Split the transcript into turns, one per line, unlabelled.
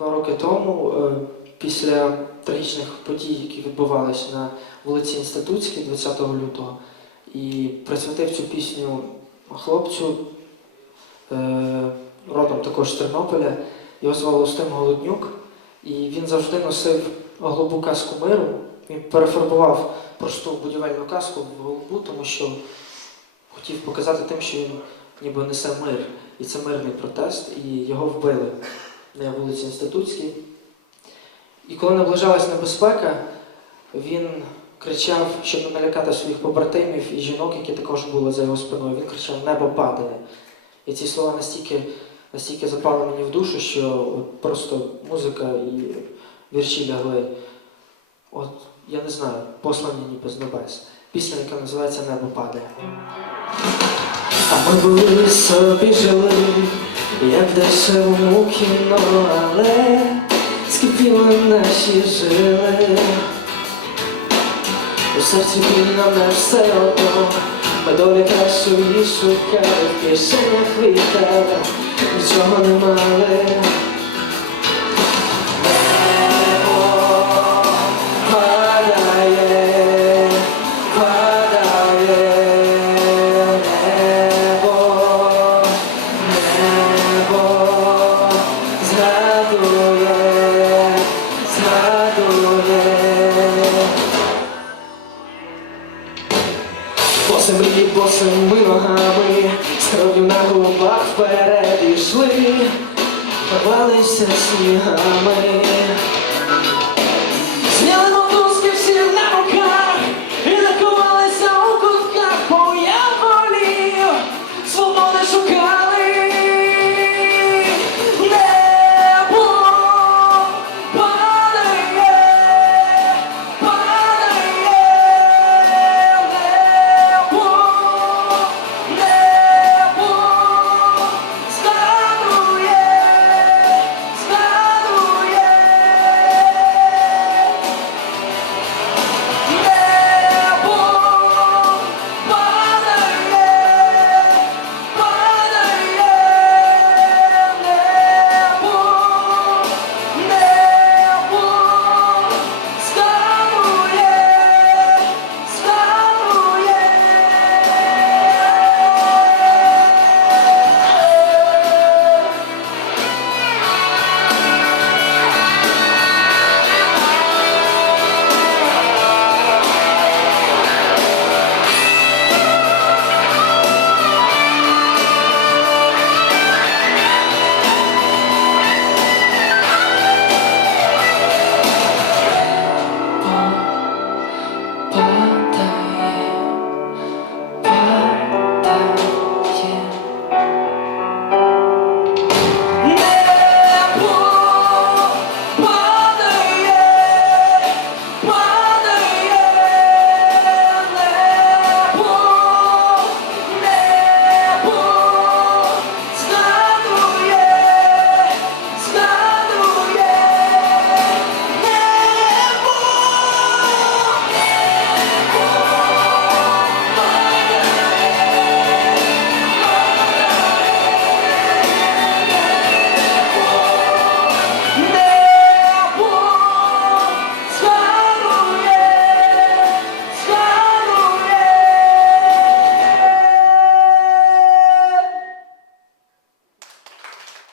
два роки тому, е, після трагічних подій, які відбувалися на вулиці Інститутській 20 лютого, і присвятив цю пісню хлопцю, е, родом також з Тернополя. Його звали Устим Голоднюк, і він завжди носив голубу каску миру. Він перефарбував просту будівельну каску в голубу, тому що хотів показати тим, що він ніби несе мир. І це мирний протест, і його вбили на вулиці Інститутській. І коли наближалась небезпека, він кричав, щоб не налякати своїх побратимів і жінок, які також були за його спиною. Він кричав Небо падає. І ці слова настільки, настільки запали мені в душу, що просто музика і вірші лягли. От я не знаю, послані ніби з небес. Пісня, яка називається Небо падає. А ми були собі жили, як дешевому кіно, але скипіли наші жили. У серці вільно не все одно, ми долі кращої шукали, в кишенях вітер, нічого не мали. Босими босими ногами, з кров'ю на губах вперед ішли, рвалися снігами.